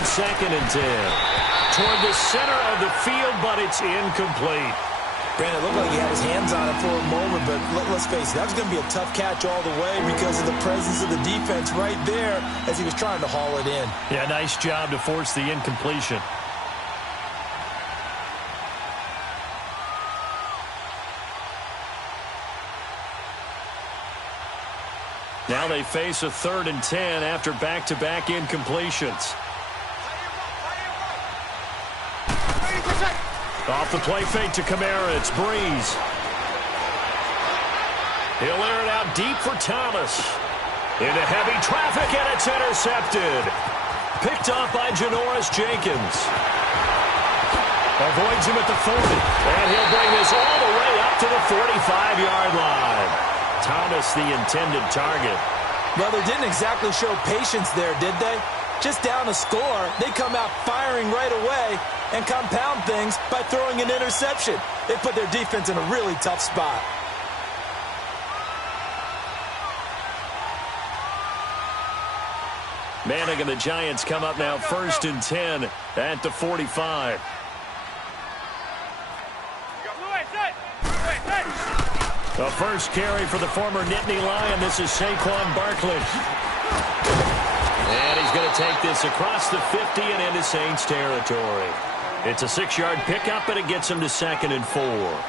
on 2nd and 10. Toward the center of the field, but it's incomplete. Brandon, it looked like he had his hands on it for a moment, but let's face it, that was going to be a tough catch all the way because of the presence of the defense right there as he was trying to haul it in. Yeah, nice job to force the incompletion. Now they face a 3rd and 10 after back-to-back incompletions. Off the play fake to Kamara, it's Breeze. He'll air it out deep for Thomas. Into heavy traffic, and it's intercepted. Picked off by Janoris Jenkins. Avoids him at the 40. And he'll bring this all the way up to the 45-yard line. Thomas, the intended target. Well, they didn't exactly show patience there, did they? Just down a score, they come out firing right away and compound things by throwing an interception. They put their defense in a really tough spot. Manning and the Giants come up now 1st and 10 at the 45. The first carry for the former Nittany Lion. This is Saquon Barkley. And he's going to take this across the 50 and into Saints territory. It's a 6-yard pickup, and it gets him to 2nd and 4.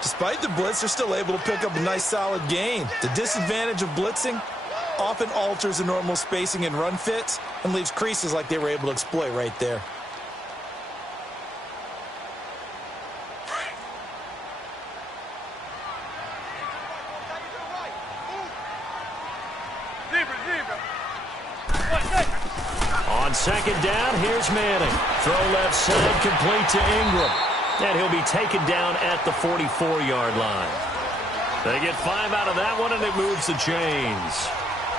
Despite the blitz, they're still able to pick up a nice solid gain. The disadvantage of blitzing often alters the normal spacing and run fits and leaves creases like they were able to exploit right there. On 2nd down, here's Manning. Throw left side, complete to Ingram. And he'll be taken down at the 44-yard line. They get 5 out of that one, and it moves the chains.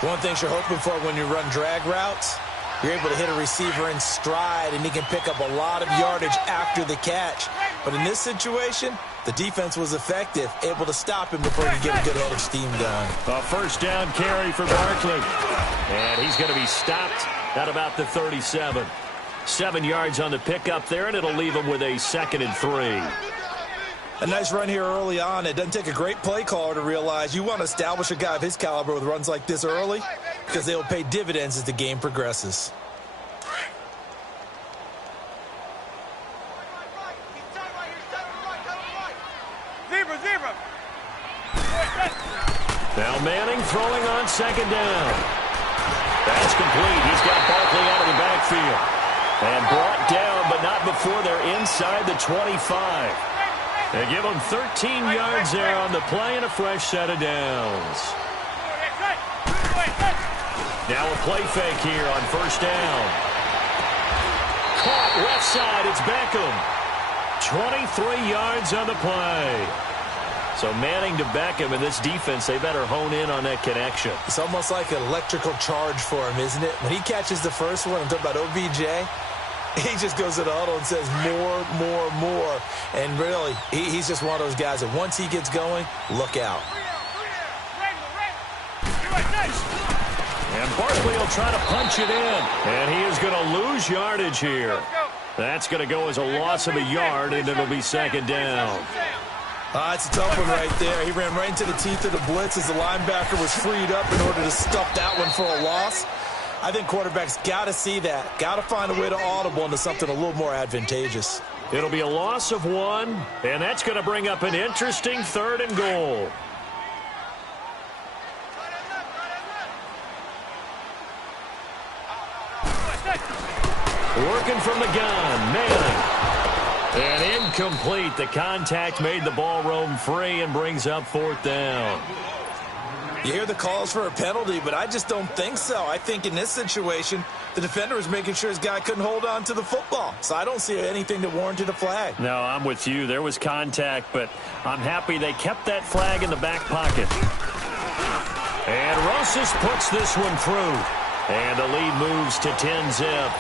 One thing you're hoping for when you run drag routes, you're able to hit a receiver in stride, and he can pick up a lot of yardage after the catch. But in this situation, the defense was effective, able to stop him before he could get a good head of steam going. A 1st down carry for Barkley. And he's going to be stopped at about the 37. 7 yards on the pickup there, and it'll leave him with a 2nd and 3. A nice run here early on. It doesn't take a great play caller to realize you want to establish a guy of his caliber with runs like this early because they will pay dividends as the game progresses. Now Manning throwing on 2nd down. That's complete. He's got Barkley out of the backfield. And brought down, but not before they're inside the 25. They give him 13 yards there on the play and a fresh set of downs. Now a play fake here on 1st down. Caught left side. It's Beckham. 23 yards on the play. So Manning to Beckham, and this defense, they better hone in on that connection. It's almost like an electrical charge for him, isn't it? When he catches the first one, I'm talking about OBJ, he just goes to the huddle and says more, more, more. And really, he's just one of those guys that once he gets going, look out. And Barkley will try to punch it in. And he is going to lose yardage here. That's going to go as a loss of a yard, and it'll be 2nd down. It's a tough one right there. He ran right into the teeth of the blitz as the linebacker was freed up in order to stuff that one for a loss. I think quarterbacks got to see that. Got to find a way to audible into something a little more advantageous. It'll be a loss of 1, and that's going to bring up an interesting 3rd and goal. Working from the gun, Manning. And incomplete. The contact made the ball roam free and brings up 4th down. You hear the calls for a penalty, but I just don't think so. I think in this situation, the defender was making sure his guy couldn't hold on to the football. So I don't see anything that warranted a flag. No, I'm with you. There was contact, but I'm happy they kept that flag in the back pocket. And Rosas puts this one through. And the lead moves to 10-zip.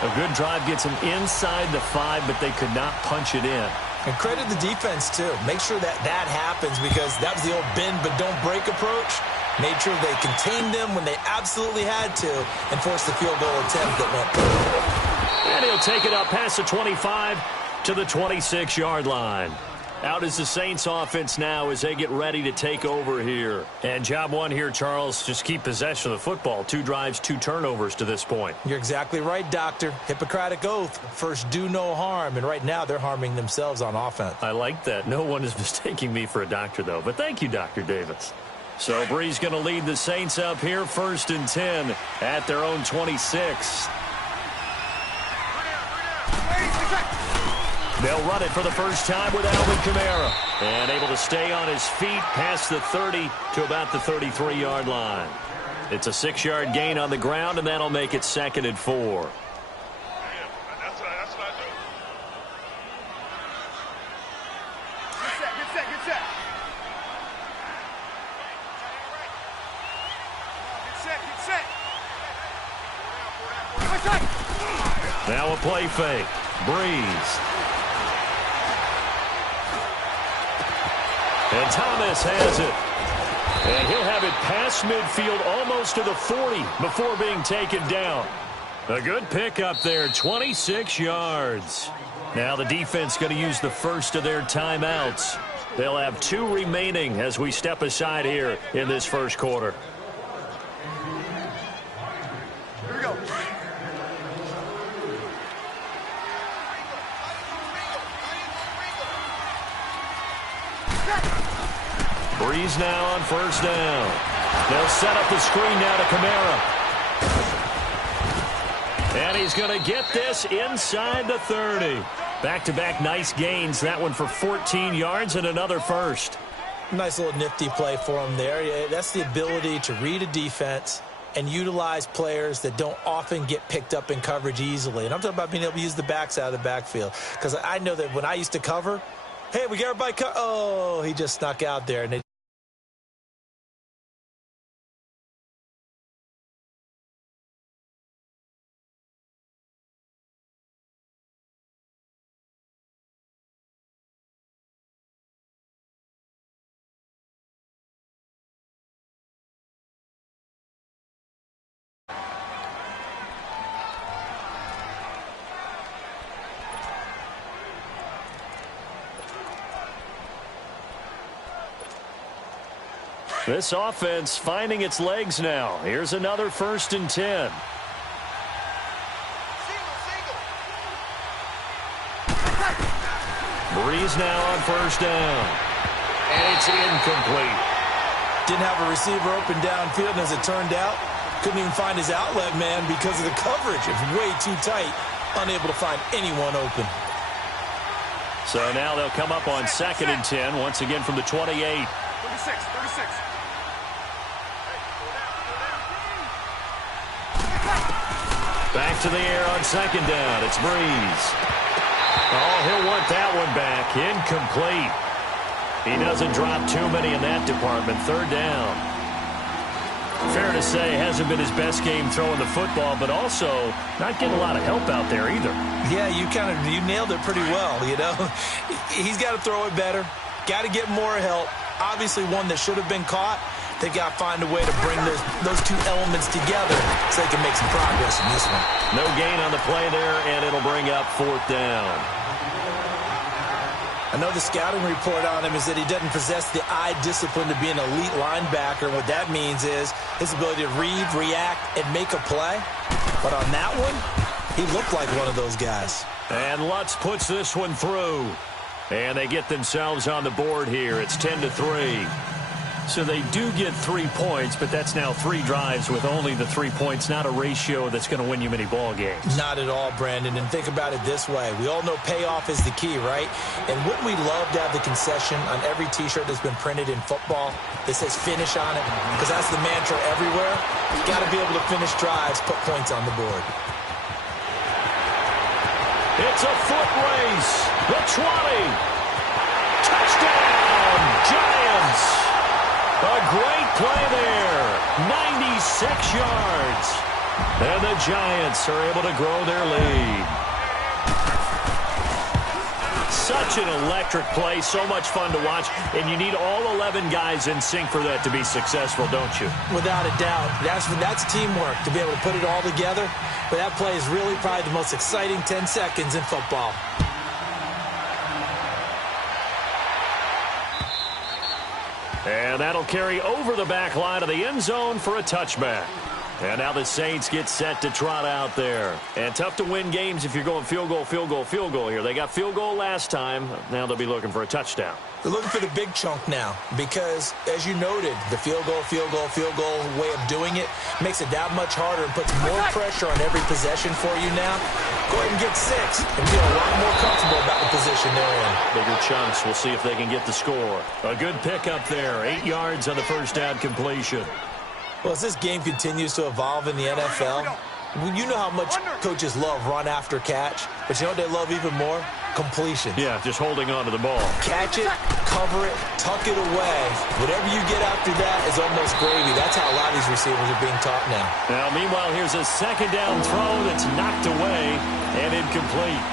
A good drive gets them inside the 5, but they could not punch it in. And credit the defense, too. Make sure that happens because that was the old bend but don't break approach. Made sure they contained them when they absolutely had to and forced the field goal attempt that went through. And he'll take it up past the 25 to the 26-yard line. Out is the Saints offense now as they get ready to take over here. And job one here, Charles, just keep possession of the football. 2 drives, 2 turnovers to this point. You're exactly right, Doctor. Hippocratic oath. First, do no harm. And right now, they're harming themselves on offense. I like that. No one is mistaking me for a doctor, though. But thank you, Dr. Davis. So Bree's going to lead the Saints up here, 1st and 10 at their own 26. They'll run it for the first time with Alvin Kamara. And able to stay on his feet past the 30 to about the 33-yard line. It's a 6-yard gain on the ground, and that'll make it 2nd and 4. That's what I do. Get set. Now a play fake. Breeze. And Thomas has it. And he'll have it past midfield almost to the 40 before being taken down. A good pickup there, 26 yards. Now the defense going to use the first of their timeouts. They'll have 2 remaining as we step aside here in this first quarter. Here we go. Breeze now on 1st down. They'll set up the screen now to Kamara. And he's going to get this inside the 30. Back-to-back nice gains. That one for 14 yards and another first. Nice little nifty play for him there. That's the ability to read a defense and utilize players that don't often get picked up in coverage easily. And I'm talking about being able to use the backside of the backfield. Because I know that when I used to cover, hey, we got everybody oh, he just snuck out there. And this offense finding its legs now. Here's another 1st and 10. Breeze now on 1st down. And it's incomplete. didn't have a receiver open downfield, and as it turned out, couldn't even find his outlet man because of the coverage. It's way too tight, unable to find anyone open. So now they'll come up on 2nd and 10, once again from the 28. 36. Back to the air on 2nd down. It's Breeze. Oh, he'll want that one back. Incomplete. He doesn't drop too many in that department. 3rd down. Fair to say, hasn't been his best game throwing the football, but also not getting a lot of help out there either. Yeah, you nailed it pretty well, you know. He's got to throw it better. Got to get more help. Obviously one that should have been caught. They've got to find a way to bring those 2 elements together so they can make some progress in this one. No gain on the play there, and it'll bring up 4th down. I know the scouting report on him is that he doesn't possess the eye discipline to be an elite linebacker. And what that means is his ability to read, react, and make a play. But on that one, he looked like one of those guys. And Lutz puts this one through. And they get themselves on the board here. It's 10-3. So they do get 3 points, but that's now 3 drives with only the 3 points, not a ratio that's going to win you many ball games. Not at all, Brandon. And think about it this way. We all know payoff is the key, right? And wouldn't we love to have the concession on every T-shirt that's been printed in football that says finish on it? Because that's the mantra everywhere. You got to be able to finish drives, put points on the board. It's a foot race. The 20. Touchdown, Giants. A great play there. 96 yards. And the Giants are able to grow their lead. such an electric play, so much fun to watch, and you need all 11 guys in sync for that to be successful, don't you? Without a doubt. That's teamwork, to be able to put it all together. But that play is really probably the most exciting 10 seconds in football. And that'll carry over the back line of the end zone for a touchback. And now the Saints get set to trot out there. And tough to win games if you're going field goal, field goal, field goal here. They got field goal last time. Now they'll be looking for a touchdown. They're looking for the big chunk now because, as you noted, the field goal way of doing it makes it that much harder and puts more pressure on every possession for you now. Go ahead and get 6 and feel a lot more comfortable about the position they're in. Bigger chunks. We'll see if they can get the score. A good pickup there. 8 yards on the first down completion. Well, as this game continues to evolve in the NFL, you know how much coaches love run after catch, but you know what they love even more? Completion. Yeah, just holding on to the ball. Catch it, cover it, tuck it away. Whatever you get after that is almost gravy. That's how a lot of these receivers are being taught now. Now, meanwhile, here's a second down throw that's knocked away and incomplete.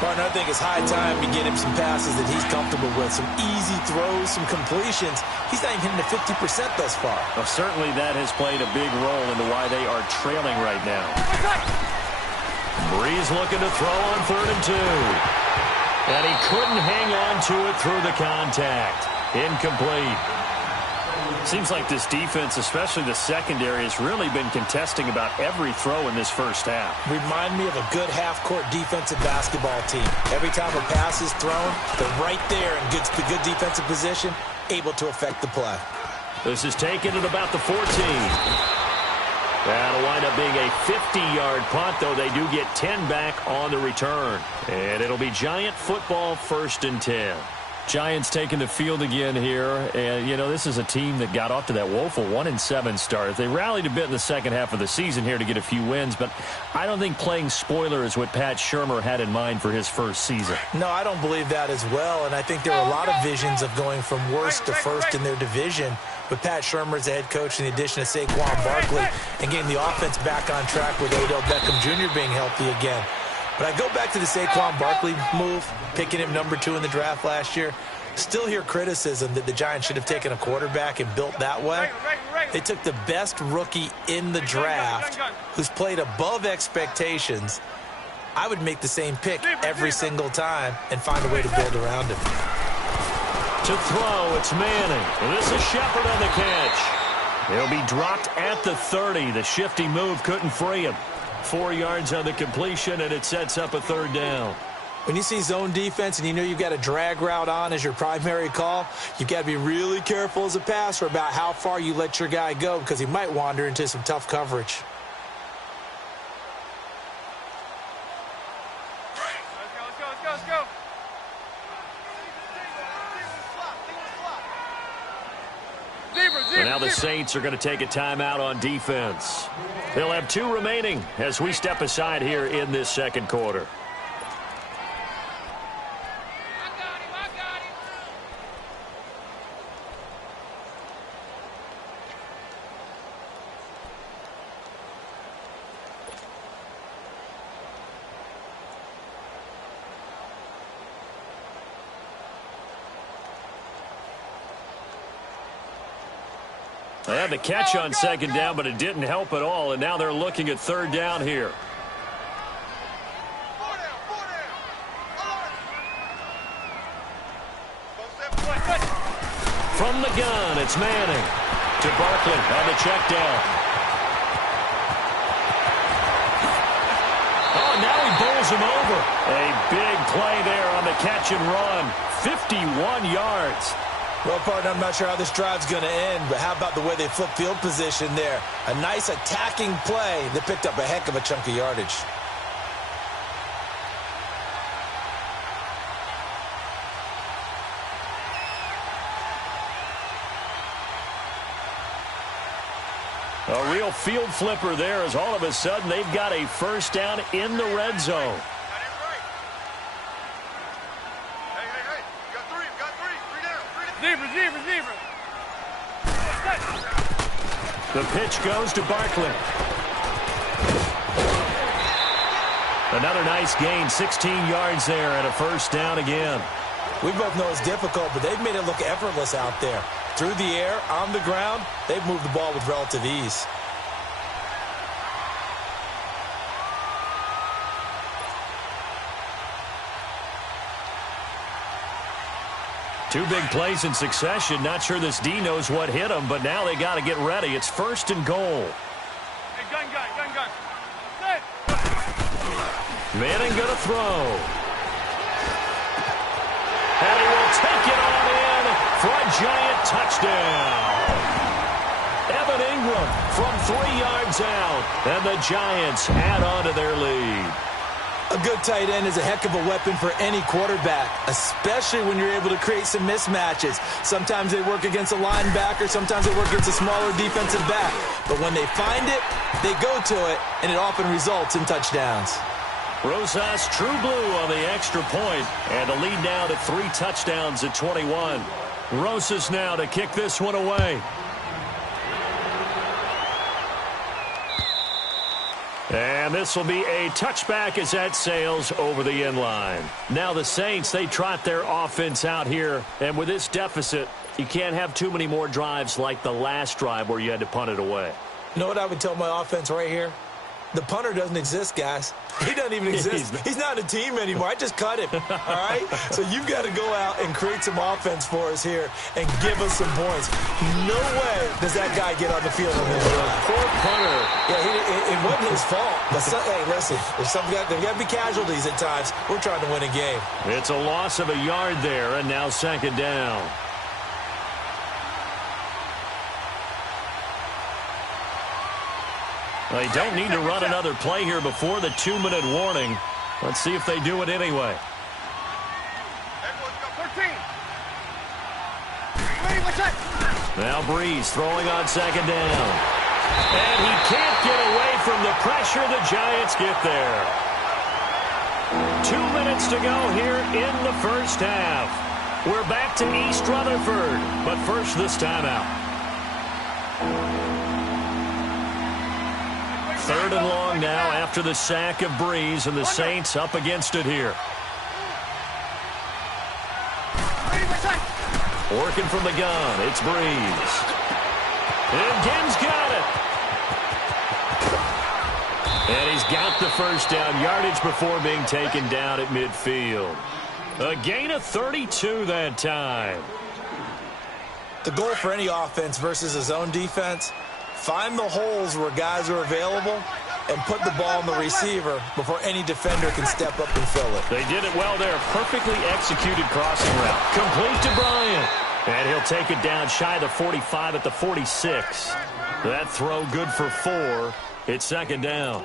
Partner, I think it's high time to get him some passes that he's comfortable with. Some easy throws, some completions. He's not even hitting the 50% thus far. Well, certainly that has played a big role into why they are trailing right now. Breeze looking to throw on 3rd and 2. And he couldn't hang on to it through the contact. Incomplete. Seems like this defense, especially the secondary, has really been contesting about every throw in this first half. Remind me of a good half-court defensive basketball team. Every time a pass is thrown, they're right there in good defensive position, able to affect the play. This is taken at about the 14. That'll wind up being a 50-yard punt, though they do get 10 back on the return. And it'll be Giant football, 1st and 10. Giants taking the field again here, and you know this is a team that got off to that woeful 1-7 start. They rallied a bit in the second half of the season here to get a few wins, but I don't think playing spoiler is what Pat Shurmur had in mind for his first season. No, I don't believe that as well, and I think there are a lot of visions of going from worst to first in their division with Pat Shurmur as the head coach in the addition of Saquon Barkley and getting the offense back on track with Odell Beckham Jr. being healthy again. But I go back to the Saquon Barkley move, picking him number 2 in the draft last year. Still hear criticism that the Giants should have taken a quarterback and built that way. They took the best rookie in the draft who's played above expectations. I would make the same pick every single time and find a way to build around him. To throw, it's Manning. This is Shepard on the catch. He'll be dropped at the 30. The shifty move couldn't free him. 4 yards on the completion, and it sets up a 3rd down. When you see zone defense and you know you've got a drag route on as your primary call, you've got to be really careful as a passer about how far you let your guy go because he might wander into some tough coverage. Let's go. And now the Saints are going to take a timeout on defense. They'll have 2 remaining as we step aside here in this second quarter. They had the catch on 2nd down, but it didn't help at all, and now they're looking at 3rd down here. From the gun, it's Manning to Barkley on the check down. Oh, now he bowls him over. A big play there on the catch and run. 51 yards. Well, partner, I'm not sure how this drive's going to end, but how about the way they flip field position there? A nice attacking play that picked up a heck of a chunk of yardage. A real field flipper there as all of a sudden they've got a 1st down in the red zone. Receiver. The pitch goes to Barkley. Another nice gain, 16 yards there and a first down again. We both know it's difficult, but they've made it look effortless out there. Through the air, on the ground, they've moved the ball with relative ease. Two big plays in succession. Not sure this D knows what hit him, but now they got to get ready. It's first and goal. Hey, gun. Good. Manning going to throw. And he will take it on in for a giant touchdown. Evan Ingram from 3 yards out, and the Giants add on to their lead. A good tight end is a heck of a weapon for any quarterback, especially when you're able to create some mismatches. Sometimes they work against a linebacker, sometimes they work against a smaller defensive back. But when they find it, they go to it, and it often results in touchdowns. Rosas true blue on the extra point, and the lead now to 3 touchdowns at 21. Rosas now to kick this one away. And this will be a touchback as that sails over the end line. Now the Saints, they trot their offense out here. And with this deficit, you can't have too many more drives like the last drive where you had to punt it away. You know what I would tell my offense right here? The punter doesn't exist, guys. He doesn't even exist. He's not a team anymore. I just cut him, all right? So you've got to go out and create some offense for us here and give us some points. No way does that guy get on the field on this drive. Poor punter. Yeah, it wasn't his fault. But hey, listen, there's got to be casualties at times. We're trying to win a game. It's a loss of a yard there, and now second down. They don't need to run another play here before the 2-minute warning. Let's see if they do it anyway. 13. Ready, what's up? Now Breeze throwing on second down. And he can't get away from the pressure. The Giants get there. 2 minutes to go here in the first half. We're back to East Rutherford, but first this timeout. 3rd and long now after the sack of Breeze, and the Saints up against it here. Working from the gun, it's Breeze. And Gibbs got it. And he's got the first down yardage before being taken down at midfield. A gain of 32 that time. The goal for any offense versus his own defense, find the holes where guys are available and put the ball on the receiver before any defender can step up and fill it. They did it well there. Perfectly executed crossing route. Complete to Bryant. And he'll take it down shy of the 45 at the 46. That throw good for 4. It's second down.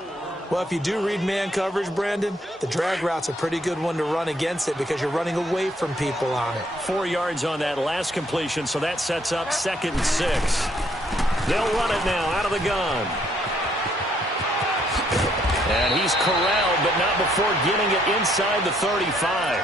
Well, if you do read man coverage, Brandon, the drag route's a pretty good one to run against it because you're running away from people on it. 4 yards on that last completion, so that sets up 2nd and 6. They'll run it now out of the gun. And he's corralled, but not before getting it inside the 35.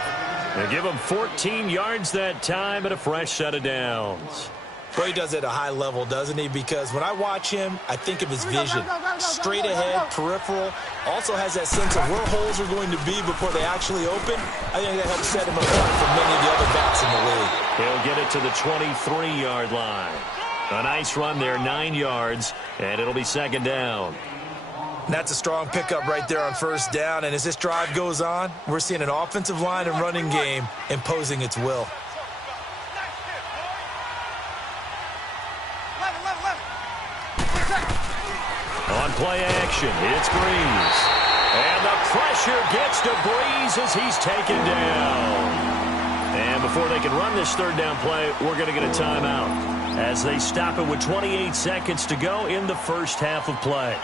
They give him 14 yards that time and a fresh set of downs. Well, he does it at a high level, doesn't he? Because when I watch him, I think of his vision. Straight ahead, peripheral. Also has that sense of where holes are going to be before they actually open. I think that helps set him apart from many of the other backs in the league. He'll get it to the 23-yard line. A nice run there, 9 yards, and it'll be second down. And that's a strong pickup right there on first down. And as this drive goes on, we're seeing an offensive line and running game imposing its will. On play action, it's Breeze. And the pressure gets to Breeze as he's taken down. And before they can run this third down play, we're going to get a timeout as they stop it with 28 seconds to go in the first half of play.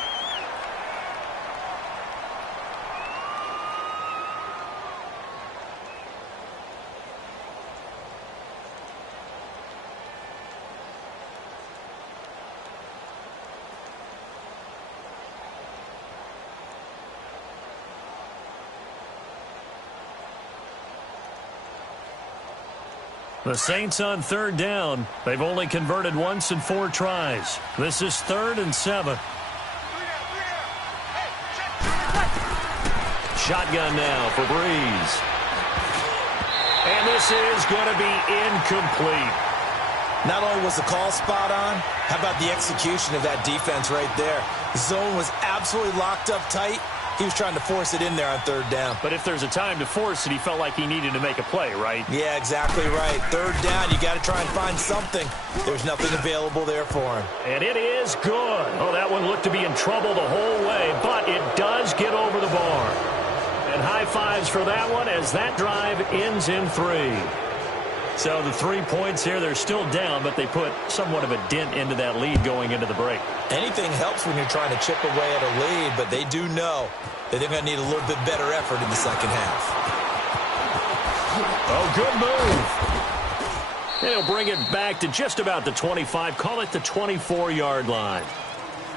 The Saints on third down. They've only converted once in 4 tries. This is 3rd and 7. shotgun now for Breeze. And this is going to be incomplete. Not only was the call spot on, how about the execution of that defense right there? The zone was absolutely locked up tight. He was trying to force it in there on third down. But if there's a time to force it, he felt like he needed to make a play, right? Yeah, exactly right. Third down, you got to try and find something. There's nothing available there for him. And it is good. Oh, that one looked to be in trouble the whole way, but it does get over the bar. And high fives for that one as that drive ends in 3. So the 3 points here, they're still down, but they put somewhat of a dent into that lead going into the break. Anything helps when you're trying to chip away at a lead, but they do know that they're going to need a little bit better effort in the second half. Oh, good move. And he'll bring it back to just about the 25, call it the 24-yard line.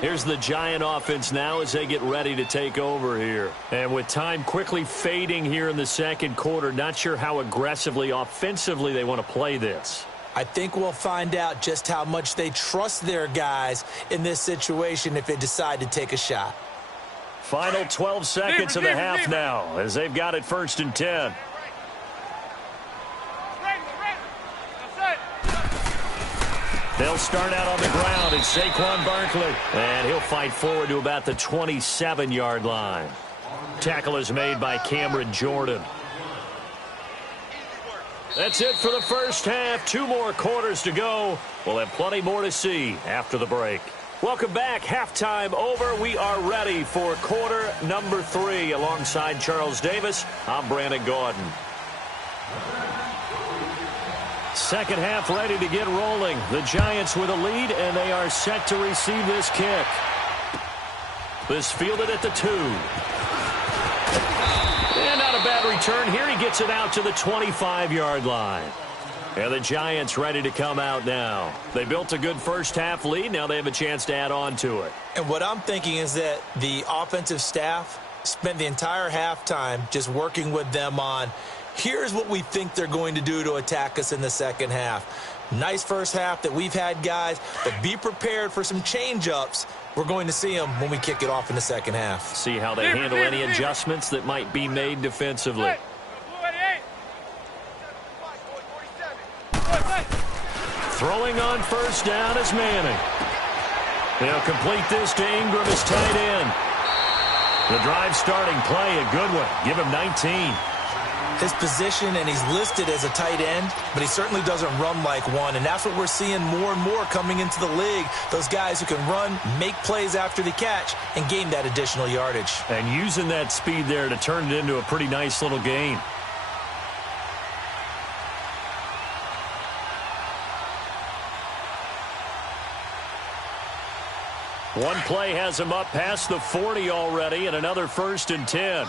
Here's the Giant offense now as they get ready to take over here. And with time quickly fading here in the second quarter, not sure how aggressively, offensively they want to play this. I think we'll find out just how much they trust their guys in this situation if they decide to take a shot. Final 12 seconds of the half now as they've got it 1st and 10. They'll start out on the ground. It's Saquon Barkley. And he'll fight forward to about the 27-yard line. Tackle is made by Cameron Jordan. That's it for the first half. 2 more quarters to go. We'll have plenty more to see after the break. Welcome back. Halftime over. We are ready for quarter number 3. Alongside Charles Davis, I'm Brandon Gordon. Second half ready to get rolling. The Giants with a lead, and they are set to receive this kick. This fielded at the 2. And not a bad return here. He gets it out to the 25-yard line. And the Giants ready to come out now. They built a good first half lead. Now they have a chance to add on to it. And what I'm thinking is that the offensive staff spent the entire halftime just working with them on, here's what we think they're going to do to attack us in the second half. Nice first half that we've had, guys, but be prepared for some change-ups. We're going to see them when we kick it off in the second half. See how they handle any adjustments that might be made defensively. Throwing on first down is Manning. They'll complete this to Ingram as tight end. The drive starting play, a good one. Give him 19. His position, and he's listed as a tight end, but he certainly doesn't run like one, and that's what we're seeing more and more coming into the league. Those guys who can run, make plays after the catch, and gain that additional yardage. And using that speed there to turn it into a pretty nice little gain. One play has him up past the 40 already, and another 1st and 10.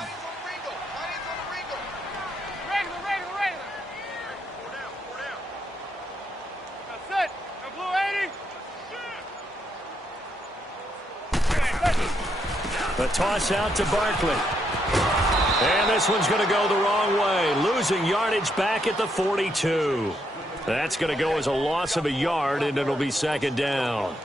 The toss out to Barkley. And this one's going to go the wrong way. Losing yardage back at the 42. That's going to go as a loss of a yard, and it'll be 2nd down.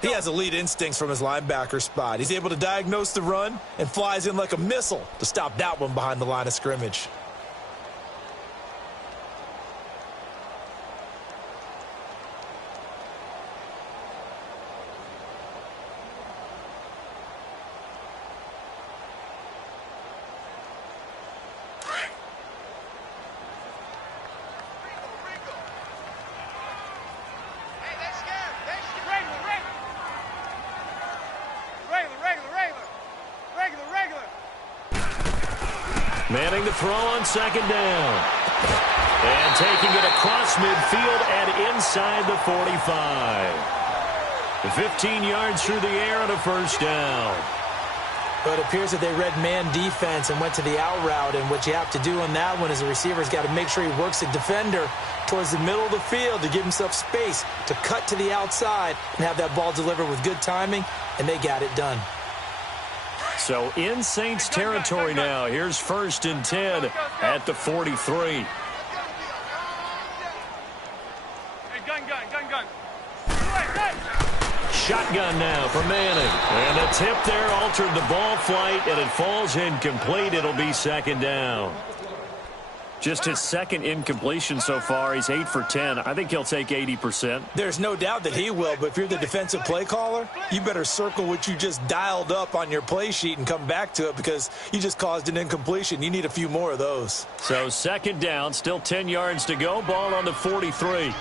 He has elite instincts from his linebacker spot. He's able to diagnose the run and flies in like a missile to stop that one behind the line of scrimmage. Manning to throw on 2nd down. And taking it across midfield and inside the 45. 15 yards through the air and a 1st down. But it appears that they read man defense and went to the out route. And what you have to do on that one is the receiver's got to make sure he works the defender towards the middle of the field to give himself space to cut to the outside and have that ball delivered with good timing, and they got it done. So in Saints territory now. Here's 1st and 10 at the 43. shotgun now for Manning. And the tip there altered the ball flight, and it falls incomplete. It'll be second down. Just his second incompletion so far. He's 8 for 10. I think he'll take 80%. There's no doubt that he will, but if you're the defensive play caller, you better circle what you just dialed up on your play sheet and come back to it because you just caused an incompletion. You need a few more of those. So second down, still 10 yards to go. Ball on the 43.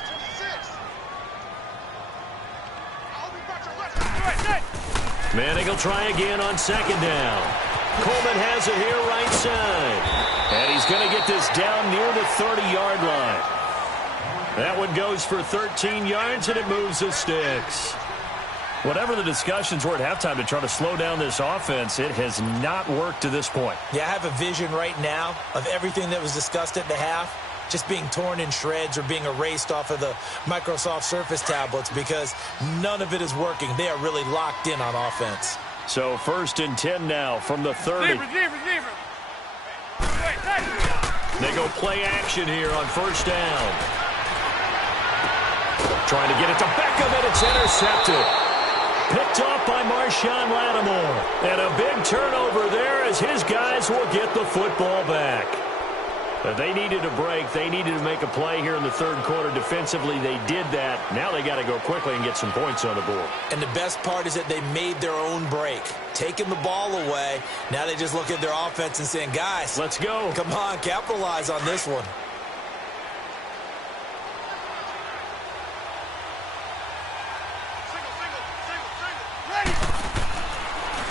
Manning will try again on second down. Coleman has it here right side. And he's going to get this down near the 30-yard line. That one goes for 13 yards, and it moves the sticks. Whatever the discussions were at halftime to try to slow down this offense, it has not worked to this point. Yeah, I have a vision right now of everything that was discussed at the half just being torn in shreds or being erased off of the Microsoft Surface tablets because none of it is working. They are really locked in on offense. So first and 10 now from the 30. They go play action here on first down. Trying to get it to Beckham, and it's intercepted. Picked off by Marshawn Lattimore. And a big turnover there as his guys will get the football back. But they needed a break. They needed to make a play here in the third quarter. Defensively, they did that. Now they got to go quickly and get some points on the board. And the best part is that they made their own break. Taking the ball away. Now they just look at their offense and saying, guys, let's go. Come on, capitalize on this one.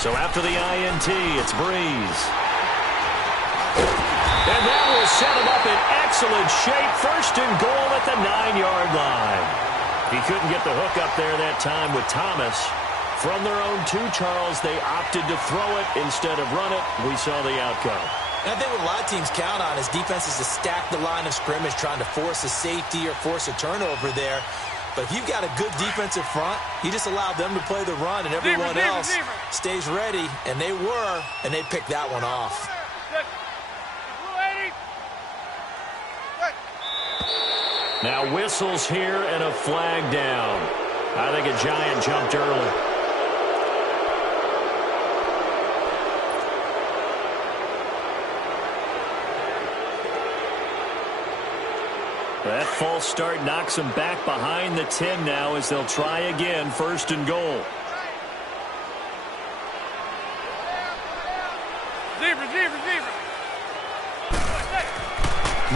So after the INT, it's Breeze. And that will set him up in excellent shape. First and goal at the 9-yard line. He couldn't get the hook up there that time with Thomas. From their own 2, Charles, they opted to throw it instead of run it. We saw the outcome. And I think what a lot of teams count on is defenses to stack the line of scrimmage, trying to force a safety or force a turnover there. But if you've got a good defensive front, you just allow them to play the run, and everyone else stays ready. And they were, and they picked that one off. Now whistles here and a flag down. I think a Giant jumped early. That false start knocks them back behind the 10 now as they'll try again, first and goal. Receiver.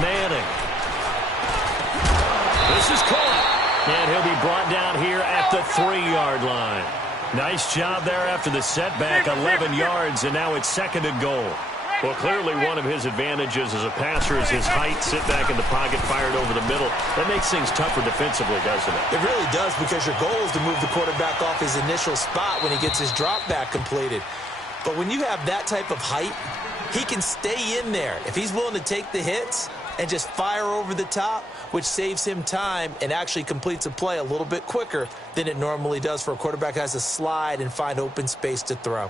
Manning. This is caught. And he'll be brought down here at the 3-yard line. Nice job there after the setback, 11 yards, and now it's second and goal. Well, clearly one of his advantages as a passer is his height, sit back in the pocket, fired over the middle. That makes things tougher defensively, doesn't it? It really does, because your goal is to move the quarterback off his initial spot when he gets his drop back completed. But when you have that type of height, he can stay in there. If he's willing to take the hits and just fire over the top, which saves him time and actually completes a play a little bit quicker than it normally does for a quarterback who has to slide and find open space to throw.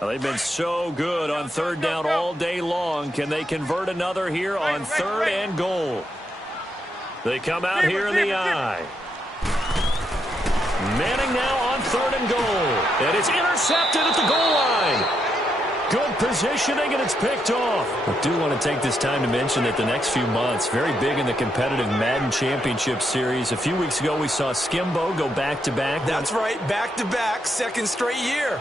Well, they've been so good on third down all day long. Can they convert another here on third and goal? They come out here in the eye. Manning now on third and goal. And it's intercepted at the goal line. Good positioning, and it's picked off. I do want to take this time to mention that the next few months, very big in the competitive Madden Championship Series. A few weeks ago, we saw Skimbo go back-to-back. That's right, back-to-back, second straight year.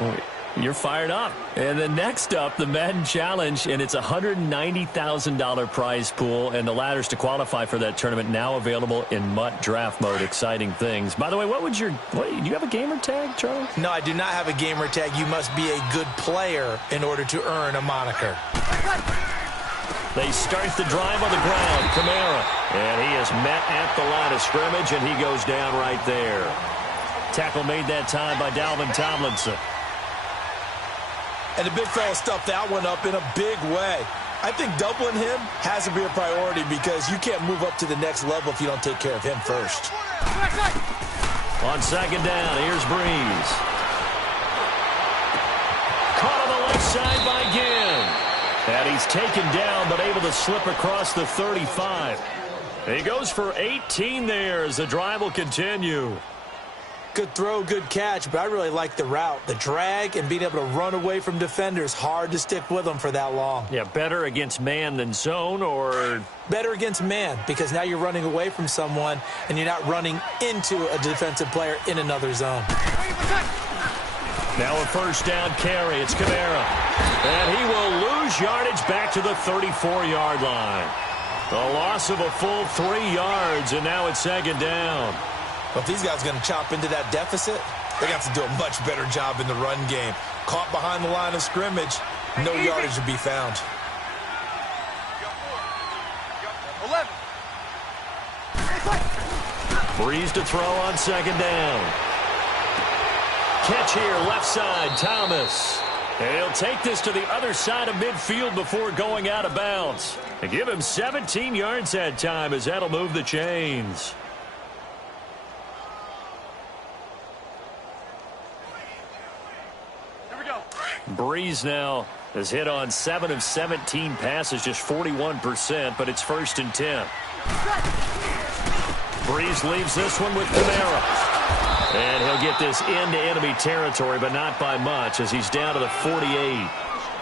You're fired up. And then next up, the Madden Challenge, and it's a $190,000 prize pool, and the ladders to qualify for that tournament now available in MUT draft mode. Exciting things. By the way, do you have a gamer tag, Charlie? No, I do not have a gamer tag. You must be a good player in order to earn a moniker. They start the drive on the ground. Kamara. And he is met at the line of scrimmage, and he goes down right there. Tackle made that time by Dalvin Tomlinson. And the big fella stuffed that one up in a big way. I think doubling him has to be a priority because you can't move up to the next level if you don't take care of him first. On second down, here's Breeze. Caught on the left side by Ginn. And he's taken down but able to slip across the 35. He goes for 18 there as the drive will continue. Good throw, good catch, but I really like the route. The drag and being able to run away from defenders, hard to stick with them for that long. Yeah, better against man than zone, or? Better against man, because now you're running away from someone and you're not running into a defensive player in another zone. Now a first down carry. It's Kamara. And he will lose yardage back to the 34-yard line. A loss of a full 3 yards, and now it's second down. Well, if these guys are going to chop into that deficit, they're going to have to do a much better job in the run game. Caught behind the line of scrimmage, no yardage to be found. 11. Breeze to throw on second down. Catch here, left side, Thomas. And he'll take this to the other side of midfield before going out of bounds. And give him 17 yards that time, as that'll move the chains. Breeze now has hit on 7 of 17 passes, just 41%, but it's 1st and 10. Breeze leaves this one with Kamara. And he'll get this into enemy territory, but not by much, as he's down to the 48.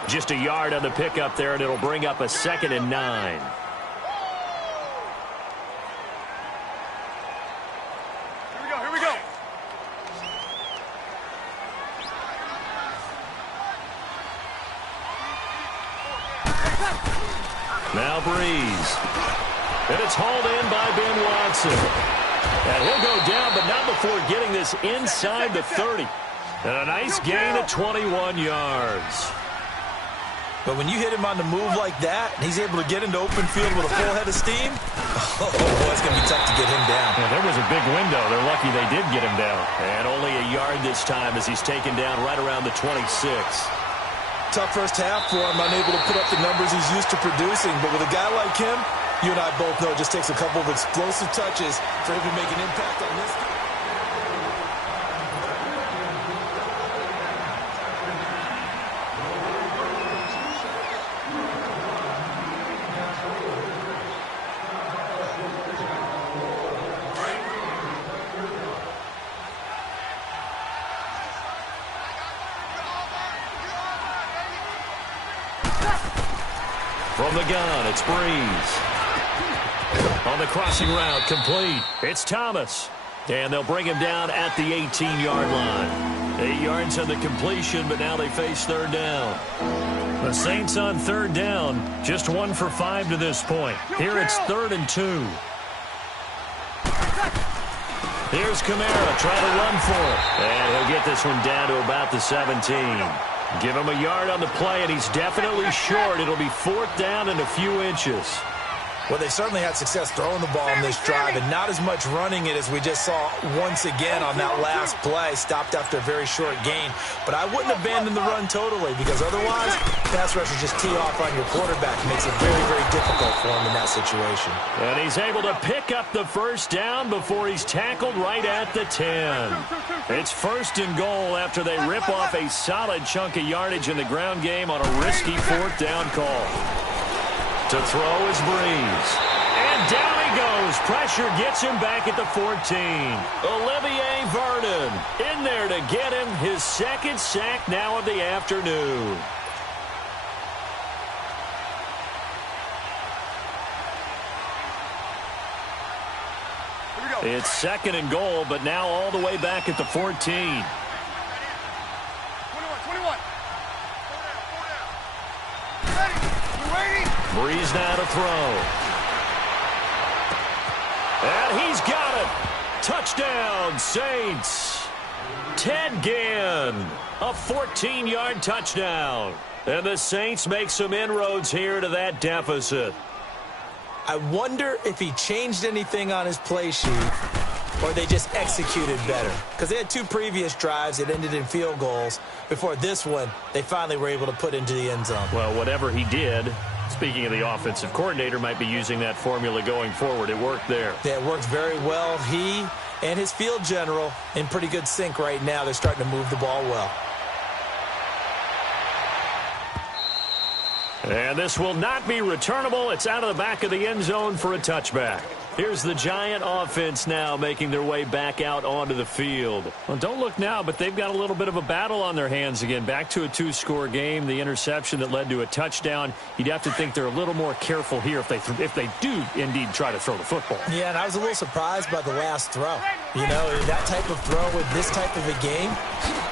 Just a yard on the pickup there, and it'll bring up a 2nd and 9. Here we go. Now Breeze. And it's hauled in by Ben Watson. And he'll go down, but not before getting this inside the 30. And a nice gain of 21 yards. But when you hit him on the move like that, and he's able to get into open field with a full head of steam, oh, it's going to be tough to get him down. Yeah, there was a big window. They're lucky they did get him down. And only a yard this time as he's taken down right around the 26. Tough first half for him, unable to put up the numbers he's used to producing. But with a guy like him, you and I both know it just takes a couple of explosive touches for him to make an impact on this game. From the gun, it's Breeze. On the crossing route, complete. It's Thomas. And they'll bring him down at the 18-yard line. 8 yards on the completion, but now they face third down. The Saints on third down, just 1 for 5 to this point. Here it's 3rd and 2. Here's Kamara trying to run for it. And he'll get this one down to about the 17. Give him a yard on the play, and he's definitely short. It'll be 4th down and a few inches. Well, they certainly had success throwing the ball in this drive, and not as much running it as we just saw once again on that last play. Stopped after a very short gain. But I wouldn't abandon the run totally, because otherwise, pass rushers just tee off on your quarterback. It makes it very, very difficult for him in that situation. And he's able to pick up the first down before he's tackled right at the 10. It's 1st and goal after they rip off a solid chunk of yardage in the ground game on a risky 4th down call. To throw is Breeze. And down he goes. Pressure gets him back at the 14. Olivier Vernon in there to get him his 2nd sack now of the afternoon. It's 2nd and goal, but now all the way back at the 14. 21. Breeze now to throw. And he's got it. Touchdown, Saints. Ted Ginn, a 14-yard touchdown. And the Saints make some inroads here to that deficit. I wonder if he changed anything on his play sheet or they just executed better. Because they had 2 previous drives that ended in field goals. Before this one, they finally were able to put into the end zone. Well, whatever he did, speaking of the offensive coordinator, might be using that formula going forward. It worked there. Yeah, it worked very well. He and his field general in pretty good sync right now. They're starting to move the ball well. And this will not be returnable. It's out of the back of the end zone for a touchback. Here's the Giant offense now making their way back out onto the field. Well, don't look now, but they've got a little bit of a battle on their hands again. Back to a two-score game. The interception that led to a touchdown. You'd have to think they're a little more careful here if they do indeed try to throw the football. Yeah, and I was a little surprised by the last throw. You know, that type of throw with this type of a game,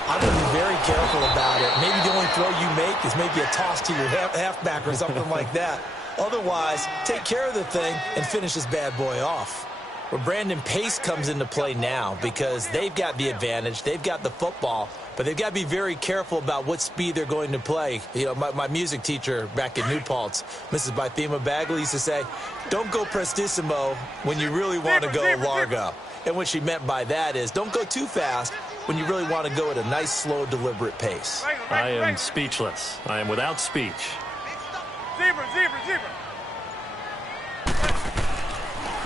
I'm going to be very careful about it. Maybe the only throw you make is maybe a toss to your halfback or something like that. Otherwise, take care of the thing and finish this bad boy off. But Brandon, pace comes into play now because they've got the advantage. They've got the football, but they've got to be very careful about what speed they're going to play. You know, my music teacher back in New Paltz, Mrs. Bythema Bagley, used to say, don't go prestissimo when you really want to go largo. And what she meant by that is don't go too fast when you really want to go at a nice, slow, deliberate pace. I am speechless. I am without speech. Zebra, zebra, zebra.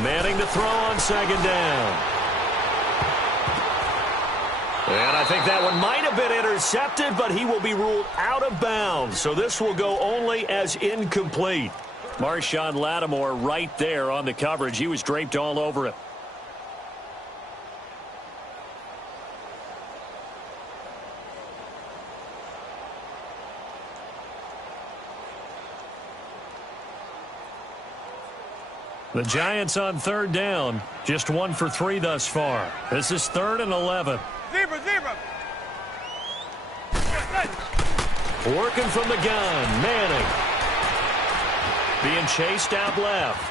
Manning to throw on second down. And I think that one might have been intercepted, but he will be ruled out of bounds. So this will go only as incomplete. Marshawn Lattimore right there on the coverage. He was draped all over it. The Giants on third down. Just 1 for 3 thus far. This is 3rd and 11. Zebra, zebra. Working from the gun. Manning. Being chased out left.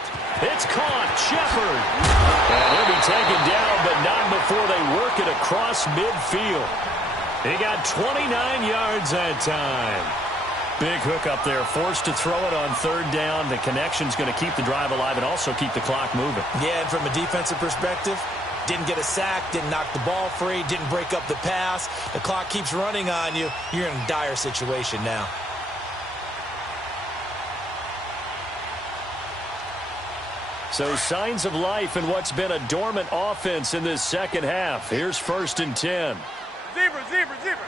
It's caught. Shepard. And he'll be taken down, but not before they work it across midfield. He got 29 yards that time. Big hook up there, forced to throw it on third down. The connection's going to keep the drive alive and also keep the clock moving. Yeah, and from a defensive perspective, didn't get a sack, didn't knock the ball free, didn't break up the pass. The clock keeps running on you. You're in a dire situation now. So signs of life in what's been a dormant offense in this second half. Here's 1st and 10. Zebra, zebra, zebra.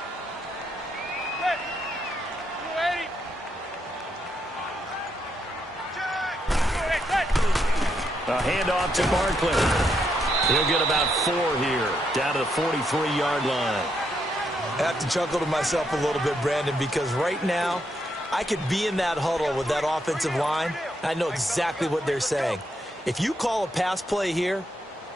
A handoff to Barkley. He'll get about 4 here, down to the 43-yard line. I have to chuckle to myself a little bit, Brandon, because right now I could be in that huddle with that offensive line. I know exactly what they're saying. If you call a pass play here,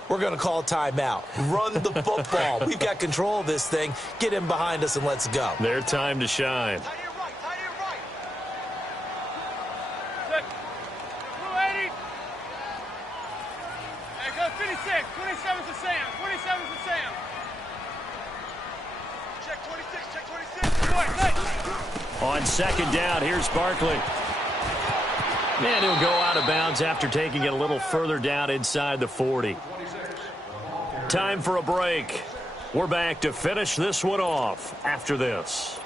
we're going to call a timeout. Run the football. We've got control of this thing. Get in behind us and let's go. Their time to shine. On second down, here's Barkley. And he'll go out of bounds after taking it a little further down inside the 40. Time for a break. We're back to finish this one off after this.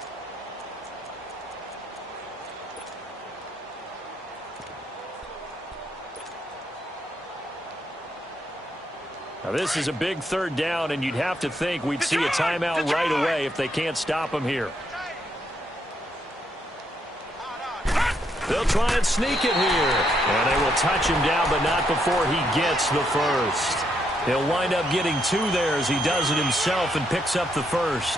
Now this is a big 3rd down, and you'd have to think we'd see a timeout right away if they can't stop him here. They'll try and sneak it here. And they will touch him down, but not before he gets the first. He'll wind up getting 2 there as he does it himself and picks up the first.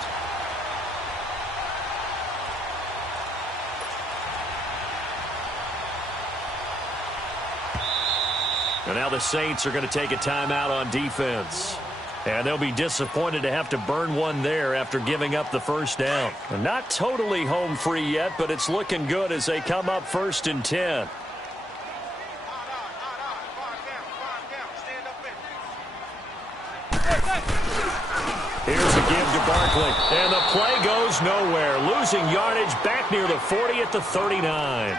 And now the Saints are going to take a timeout on defense. And they'll be disappointed to have to burn one there after giving up the first down. Not totally home free yet, but it's looking good as they come up 1st and 10. Here's a give to Barkley. And the play goes nowhere. Losing yardage back near the 40 at the 39.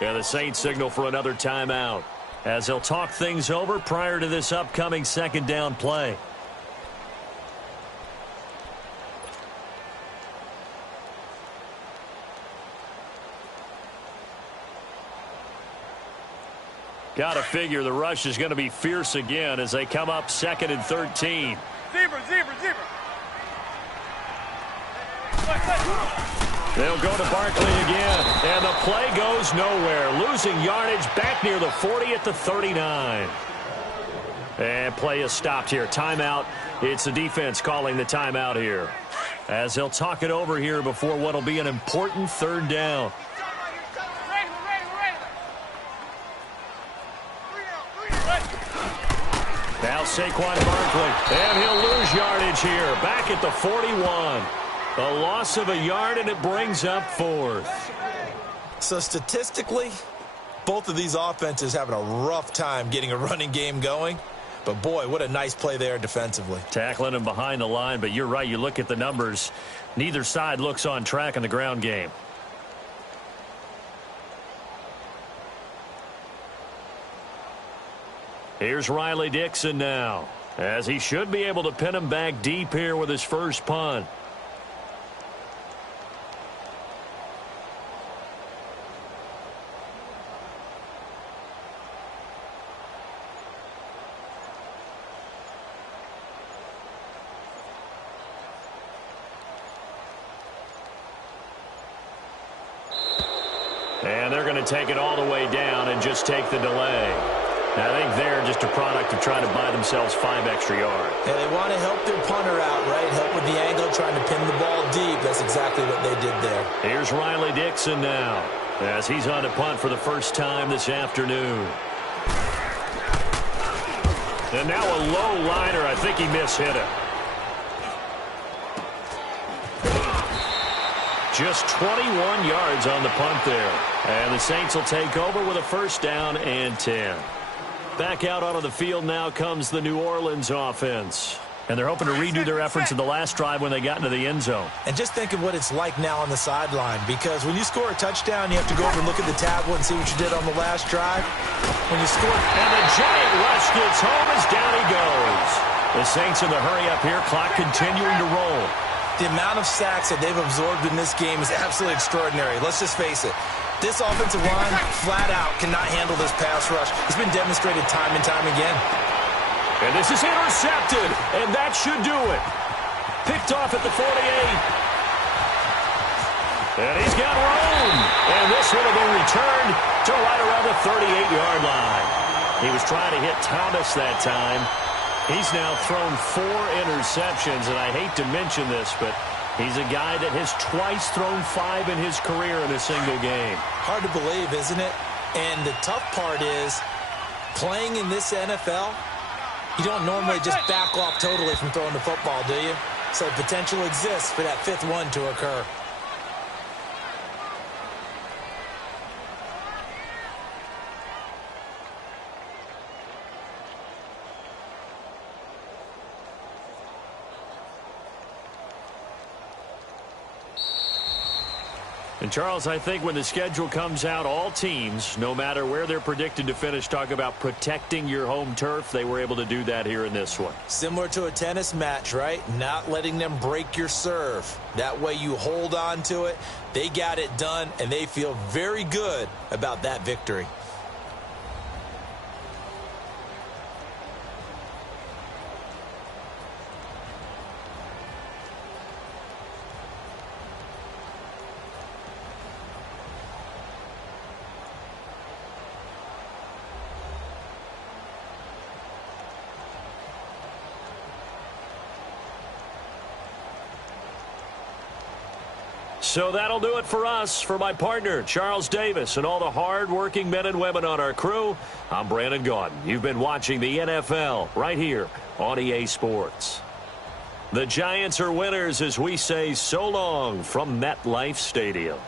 And the Saints signal for another timeout, as they'll talk things over prior to this upcoming second down play. Got to figure the rush is going to be fierce again as they come up 2nd and 13. Zebra, zebra, zebra. They'll go to Barkley again, and the play goes nowhere. Losing yardage back near the 40 at the 39. And play is stopped here. Timeout. It's the defense calling the timeout here, as they'll talk it over here before what will be an important third down. Now Saquon Barkley, and he'll lose yardage here. Back at the 41. A loss of a yard, and it brings up fourth. So statistically, both of these offenses having a rough time getting a running game going. But, boy, what a nice play there defensively. Tackling him behind the line, but you're right. You look at the numbers. Neither side looks on track in the ground game. Here's Riley Dixon now, as he should be able to pin him back deep here with his first punt. And they're going to take it all the way down and just take the delay. I think they're just a product of trying to buy themselves 5 extra yards. Yeah, they want to help their punter out, right? Help with the angle, trying to pin the ball deep. That's exactly what they did there. Here's Riley Dixon now, as he's on to punt for the first time this afternoon. And now a low liner. I think he mishit it. Just 21 yards on the punt there. And the Saints will take over with a first down and 10. Back out onto the field now comes the New Orleans offense. And they're hoping to redo their efforts in the last drive when they got into the end zone. And just think of what it's like now on the sideline, because when you score a touchdown, you have to go over and look at the tablet and see what you did on the last drive. When you score... And the giant rush gets home as down he goes. The Saints in the hurry up here, clock continuing to roll. The amount of sacks that they've absorbed in this game is absolutely extraordinary. Let's just face it. This offensive line, flat out, cannot handle this pass rush. It's been demonstrated time and time again. And this is intercepted, and that should do it. Picked off at the 48. And he's got room. And this one will be returned to right around the 38-yard line. He was trying to hit Thomas that time. He's now thrown 4 interceptions, and I hate to mention this, but he's a guy that has twice thrown 5 in his career in a single game. Hard to believe, isn't it? And the tough part is, playing in this NFL, you don't normally just back off totally from throwing the football, do you? So potential exists for that 5th one to occur. And, Charles, I think when the schedule comes out, all teams, no matter where they're predicted to finish, talk about protecting your home turf. They were able to do that here in this one. Similar to a tennis match, right? Not letting them break your serve. That way you hold on to it. They got it done, and they feel very good about that victory. So that'll do it for us. For my partner, Charles Davis, and all the hard-working men and women on our crew, I'm Brandon Gaudin. You've been watching the NFL right here on EA Sports. The Giants are winners as we say so long from MetLife Stadium.